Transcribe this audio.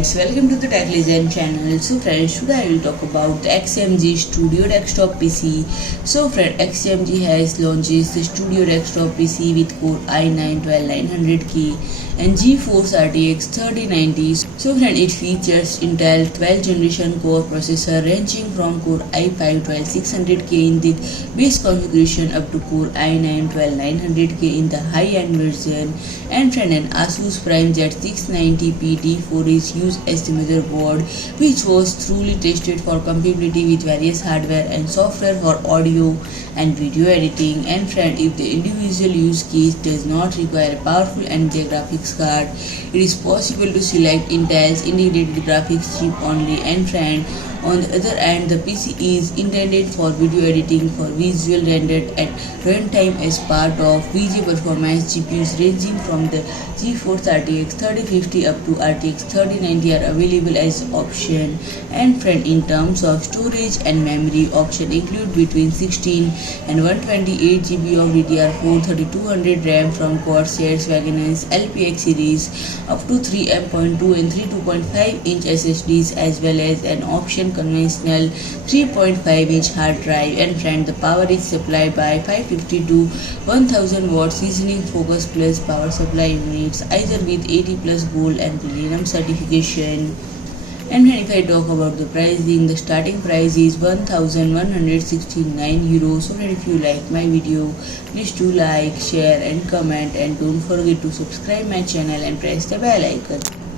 friends, welcome to the Tech Legend channel. So friends, today I will talk about the XMG Studio desktop PC. So friend, XMG has launched the Studio desktop PC with Core i9-12900K and GeForce RTX 3090. So friend, it features Intel 12th generation core processor ranging from Core i5-12600K in the base configuration up to Core i9-12900K in the high-end version, and friend, an Asus Prime Z690-P D4 is used as the motherboard, which was truly tested for compatibility with various hardware and software for audio and video editing. And friend, if the individual use case does not require a powerful Nvidia graphics card, it is possible to select Intel's integrated graphics chip only. And friend, on the other hand, the PC is intended for video editing for visual rendered at runtime as part of VG performance. GPUs ranging from the GeForce RTX 3050 up to RTX 3090 are available as option. And friend, in terms of storage and memory, option include between 16 and 128 GB of DDR4-3200 RAM from Corsair Vengeance LPX series, up to 3M.2 and 32.5-inch SSDs, as well as an option conventional 3.5-inch hard drive. And friend, the power is supplied by 550 to 1000 watt Seasonic Focus Plus power supply units, either with 80 plus gold and platinum certification. And if I talk about the pricing, the starting price is €1,169. So if you like my video, please do like, share and comment, and don't forget to subscribe my channel and press the bell icon.